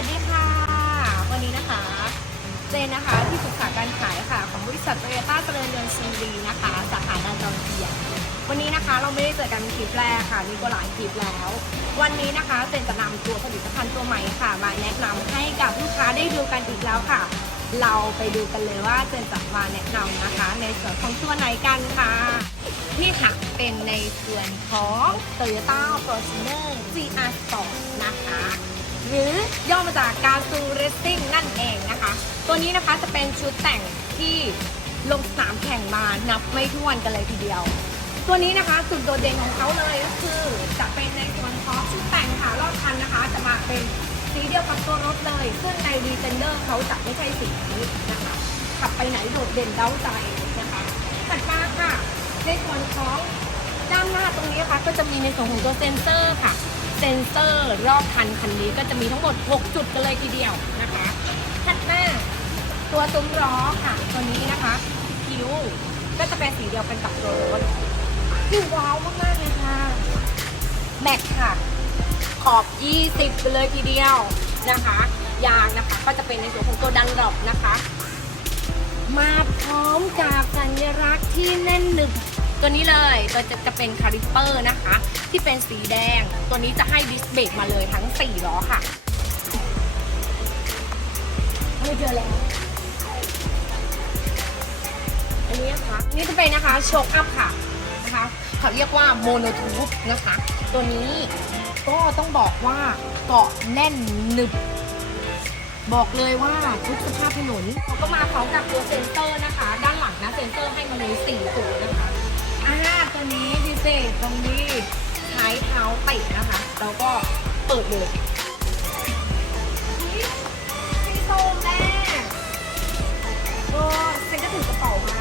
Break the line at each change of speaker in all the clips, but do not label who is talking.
วัสดีค่ะ วันนี้นะคะ เจนนะคะที่ปรึกษาการขายค่ะ ของบริษัทโตโยต้าเจริญเดินชินรีนะคะ สาขาดานจอมเทียนวันนี้นะคะเราไม่ได้เจอกันคลิปแรกค่ะ มีก็หลายคลิปแล้ว วันนี้นะคะเจนจะนำตัวผลิตภัณฑ์ตัวใหม่ค่ะ มาแนะนำให้กับลูกค้าได้ดูกันอีกแล้วค่ะ เราไปดูกันเลยว่าเจนจะมาแนะนำนะคะ ในส่วนของตัวไหนกันค่ะนี่ค่ะเป็นในส่วนของ Toyota Fortuner GR Sport นะคะ หรือย่อมาจากการซูเรสซิ่งนั่นเองนะคะ ตัวนี้นะคะจะเป็นชุดแต่งที่ลงสนามแข่งมานับไม่ถ้วนกันเลยทีเดียว ตัวนี้นะคะจุดโดดเด่นของเขาเลยก็คือจะเป็นในส่วนของชุดแต่งค่ะรอบคันนะคะ จะมาเป็นสีเดียวกับตัวรถเลย ซึ่งในดีเซนเดอร์เขาจะไม่ใช่สีนี้นะคะขับไปไหนโดดเด่นเด้าใจนะคะถัดมาค่ะ ในส่วนของด้านหน้าตรงนี้นะคะก็จะมีในส่วนของตัวเซนเซอร์ค่ะ เซ็นเซอร์รอบคันคันนี้ก็จะมีทั้งหมด 6 จุดกันเลยทีเดียวนะคะถัดมาตัวซุ้มล้อค่ะ ตัวนี้นะคะคิ้วก็จะเป็นสีเดียวกันกับตัวรถคือว้าวมากๆเลยค่ะแม็กค่ะ ขอบ 20กันเลยทีเดียวนะคะ ยางนะคะก็จะเป็นในส่วนของตัวดันดรอปนะคะ มาพร้อมกับสัญลักษณ์ที่แน่นหนึบ ตัวนี้เลยตัวจะจะเป็นคาลิปเปอร์นะคะ ที่เป็นสีแดง ตัวนี้จะให้ดิสเบรกมาเลยทั้ง4ล้อค่ะเฮ้ยเจอแล้วอันนี้นะคะ นี่จะเป็นนะคะโชคอัพค่ะนะคะเขาเรียกว่าโมโนทูบนะคะ ตัวนี้ก็ต้องบอกว่าเกาะแน่นหนึบ บอกเลยว่าทุกสภาพถนนเขาก็มาพร้อมกับตัวเซนเซอร์นะคะ ด้านหลังนะเซนเซอร์ให้มาเลย4ตัว เท้าเตะนะคะ แล้วก็เปิดเลยอุ๊ยสีส้มแม่ก็เซ็นก็ถือกระเป๋ามา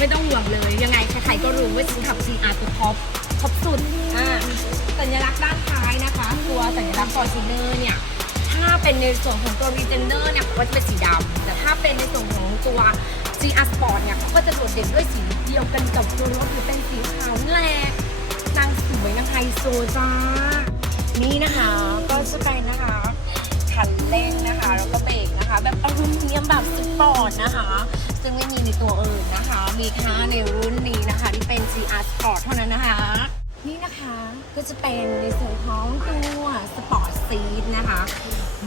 ไม่ต้องห่วงเลย ยังไงใครๆก็รู้ว่าฉันขับ GR ตัวท็อปท็อปสุดอ่าสัญลักษณ์ด้านท้ายนะคะ ตัวสัญลักษณ์ Fortuner เนี่ย ถ้าเป็นในส่วนของตัว Legender เนี่ยเขาก็จะเป็นสีดำแต่ถ้าเป็นในส่วนของตัว GR Sport เนี่ยเขาก็จะโดดเด่นด้วยสีเดียวกันกับตัวรถหรือเป็นสีขาวนั่นแหละนางสวยนางไฮโซจ้า นี่นะคะก็จะเป็นนะคะคันเร่งนะคะ แล้วก็เบรกนะคะ แบบอลูมิเนียมแบบสปอร์ตนะคะ ซึ่งไม่มีในตัวอื่นนะคะ มีแค่ในรุ่นนี้นะคะ ที่เป็น GR Sport เท่านั้นนะคะ นี่นะคะก็จะเป็นในส่วนของตัวสปอร์ตซีทนะคะ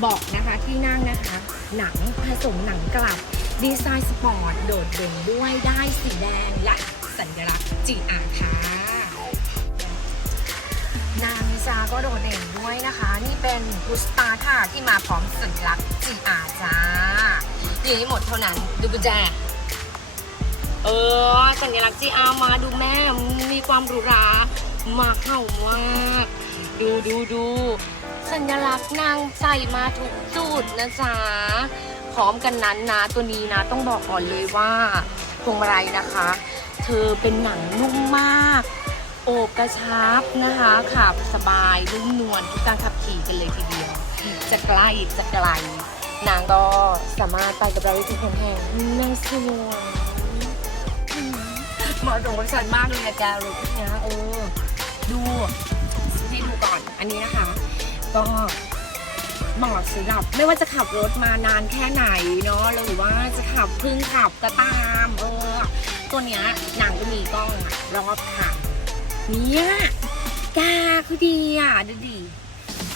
บอกนะคะที่นั่งนะคะ หนังผสมหนังกลับ ดีไซน์สปอร์ตโดดเด่นด้วยได้สีแดงและสัญลักษณ์ GR ค่ะนางจาก็โดดเด่นด้วยนะคะ นี่เป็นบูสตาร์ค่ะที่มาพร้อมสัญลักษณ์ GR จ้าอย่างนี้หมดเท่านั้น ดูกุญแจ เออ สัญลักษณ์ GR มาดูแม่ มีความหรูหรามาเข้ามากดูดูดูสัญลักษณ์นางใส่มาทุกจุดนะจ๊ะพร้อมกันนั้นนะตัวนี้นะ ต้องบอกก่อนเลยว่าพวงมาลัยนะคะ เธอเป็นหนังนุ่มมาก โอบกระชับนะคะขับสบายนุ่มนวลทุกการขับขี่กันเลยทีเดียว จะใกล้จะไกล นางก็สามารถไปกับเราได้ทุกคนแห่งนางสวย เหมาะสมกับฉันมากเลยอะแกรู้ไหมนะเออ ดูให้ดูก่อนอันนี้นะคะ ก็เหมาะสำหรับไม่ว่าจะขับรถมานานแค่ไหนเนาะหรือว่าจะขับเพึ่งขับก็ตามเออ ตัวเนี้ยหนังก็มีกล้องอะรอบคันเนี่ยกาคือดีอะดูดิ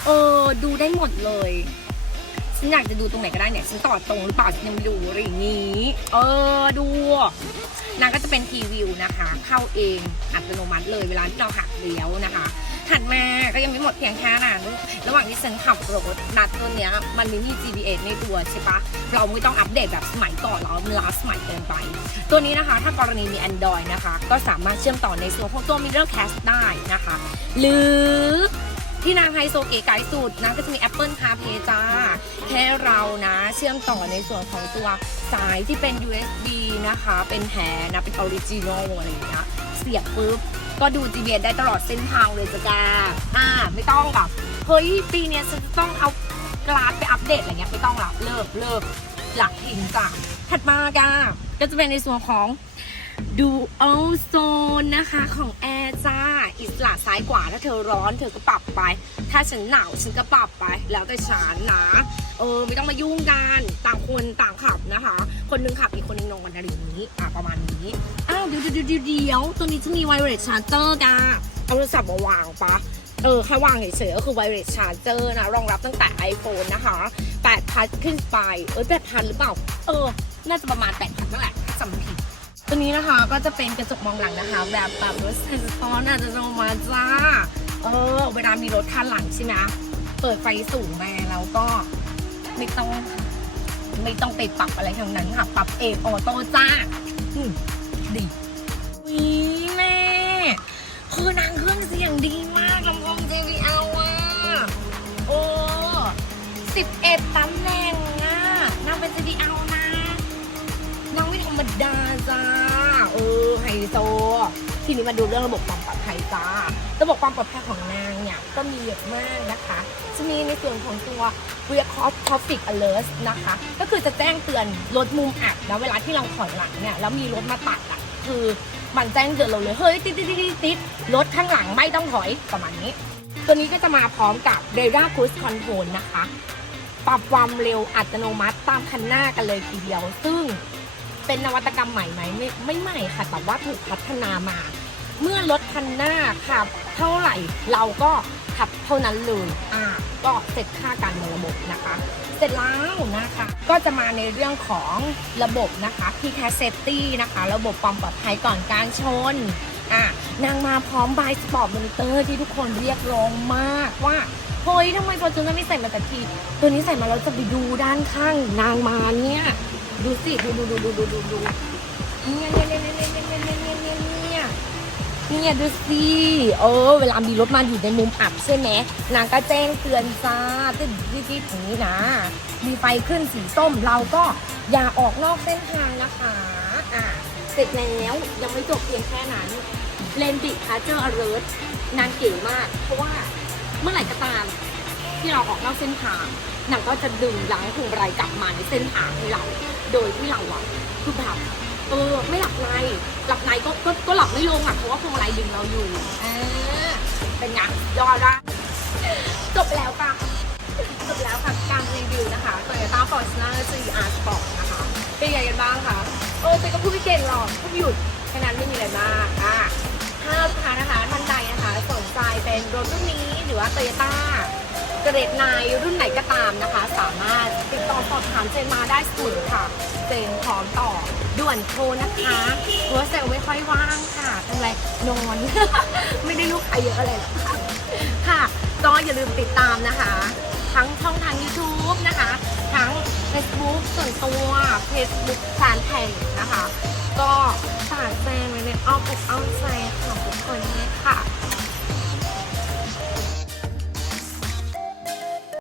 เออดูได้หมดเลยฉันอยากจะดูตรงไหนก็ได้เนี่ยฉันต่อตรงหรือเปล่าฉันยังไม่รู้อะไรอย่างนี้ เออดู นางก็จะเป็นทีวิวนะคะ เข้าเองอัตโนมัติเลยเวลาที่เราหักเลี้ยวนะคะ ถัดมาก็ยังไม่หมดเพียงแค่นั้นระหว่างที่ฉันขับรถนัดตัวเนี้ยมันไม่มี GPS ในตัวใช่ปะเราไม่ต้องอัปเดตแบบสมัยก่อนเรามันล้าสมัยเกินไป ตัวนี้นะคะ ถ้ากรณีมี Android นะคะ ก็สามารถเชื่อมต่อในส่วนของตัว Mirror Cast ได้นะคะ หรือที่นางไฮโซเก๋ไก๋สุดนะก็จะมี Apple CarPlay จ้า แค่เรานะ เชื่อมต่อในส่วนของตัว สายที่เป็น USB นะคะ เป็นแหนะ เป็นออริจินอลอะไรอย่างเงี้ย เสียบปุ๊บ ก็ดู GPS ได้ตลอดเส้นทางเลยจ้ะอ่า ไม่ต้องแบบเฮ้ย ปีเนี้ยฉันจะต้องเอากราฟไปอัปเดตอะไรเงี้ย ไม่ต้องละเลิกเลิกหลักทิ้งจ้ะถัดมาก้าก็จะเป็นในส่วนของดูโอโซนนะคะของแอร์จ้าอิสระซ้ายขวาถ้าเธอร้อนเธอก็ปรับไป ถ้าฉันหนาวฉันก็ปรับไป แล้วแต่ฉันนะ เออไม่ต้องมายุ่งกันต่างคนต่างขับนะคะ คนหนึงขับอีกคนหนึงนอนอะไรอย่างนี้อะประมาณนี้อ้าวเดี๋ยวเดี๋ยวเดี๋ยวเดี๋ยวตัวนี้จะมีไวเรสชาร์เจอร์กาเอาโทรศัพท์มาวางปะเออแค่วางเฉยๆก็คือไวเรสชาร์เจอร์นะรองรับตั้งแต่ iPhone นะคะ8พันขึ้นไปเออ8พันหรือเปล่า เออ น่าจะประมาณ8พันนั่นแหละจำผิดตัวนี้นะคะก็จะเป็นกระจกมองหลังนะคะ แบบแบบรถไฟฟ้าอาจจะลงมาจ้าเออเวลามีรถคันหลังใช่ไหมเปิดไฟสูงมาแล้วก็ ไม่ต้อง ไม่ต้องไปปรับอะไรทั้งนั้นค่ะ ปรับเองออโต้จ้าดีวิแม่คือนางเครื่องเสียงดีมากลำโพง JBL อะโอ้11ตำแหน่งอะนางเป็น JBL นะนางไม่ธรรมดาจ้า เออไฮโซ ทีนี้มาดูเรื่องระบบความปลอดภัยจ้า ระบบความปลอดภัยของนางเนี่ยก็มีเยอะมากนะคะ จะมีในส่วนของตัว Rear Cross Traffic Alert นะคะ ก็คือจะแจ้งเตือนรถมุมอับนะเวลาที่เราถอยหลังเนี่ยแล้วมีรถมาตัดอะคือมันแจ้งเตือนเราเลยเฮ้ยติดติดติดติดรถข้างหลังไม่ต้องถอยประมาณนี้ ตัวนี้ก็จะมาพร้อมกับ Radar Cruise Control นะคะ ปรับความเร็วอัตโนมัติตามคันหน้ากันเลยทีเดียว ซึ่งเป็นนวัตกรรมใหม่ไหมไม่ไม่ใหม่ค่ะแต่ว่าถูกพัฒนามา เมื่อรถคันหน้าขับเท่าไหร่เราก็ขับเท่านั้นเลยอ่าก็เสร็จค่าการเงินระบบนะคะ เสร็จแล้วนะคะ ก็จะมาในเรื่องของระบบนะคะพีแคสเซตี้นะคะ ระบบความปลอดภัยก่อนการชนอะนางมาพร้อมบายสปอร์ตมอนิเตอร์ที่ทุกคนเรียกร้องมากว่าเฮ้ยทำไมฟอร์จูนไม่ใส่มาแต่ทีตัวนี้ใส่มาเราจะไปดูด้านข้างนางมาเนี่ย ดูสิ ดูดูดูดูดูดูดูเนี่ยเนี่ยเนี่ยเนี่ย เนี่ยดูสิเออ เวลามีรถมาอยู่ในมุมอับใช่ไหมนางก็แจ้งเตือนจ้าติดติดติดอย่างนี้นะ มีไฟขึ้นสีส้มเราก็อย่าออกนอกเส้นทางนะคะอะเสร็จแล้วยังไม่จบเพียงแค่นั้นเลนดิคาเจอร์อเลิร์นางเก๋มาก เพราะว่าเมื่อไหร่ก็ตามที่เราออกนอกเส้นทางนางก็จะดึงล้างพวงมาลัยกลับมาในเส้นทางให้เรา โดยที่เราอะคือแบบ เออไม่หลับในหลับในก็ก็ก็หลับไม่ลงอะเพราะว่าพวงมาลัยดึงเราอยู่อ่าเป็นไงยอดละจบแล้วค่ะจบแล้วค่ะการรีวิวนะคะ Toyota Fortuner GR Sport นะคะ เป็นยังไงกันบ้างคะเออแต่ก็พูดไม่เก่งหรอกพูดหยุดแค่นั้นไม่มีอะไรมากอะถ้าลูกค้านะคะท่านใดนะคะสนใจเป็นรถรุ่นนี้หรือว่า Toyota เกรดนายรุ่นไหนก็ตามนะคะ สามารถติดต่อสอบถามเจนมาได้สุดค่ะ เจนพร้อมต่อด่วนโทรนะคะเพราะว่าเซลไม่ค่อยว่างค่ะทำไรนอน ไม่ได้ลูกค้าเยอะอะไรหรอกค่ะก็อย่าลืมติดตามนะคะ ทั้งช่องทาง YouTube นะคะ ทั้ง Facebook ส่วนตัว Facebook แฟนเพจนะคะ ก็ฝากแจ้งไว้ในอ้อมอกอ้อมใจของทุกคนนี้ค่ะ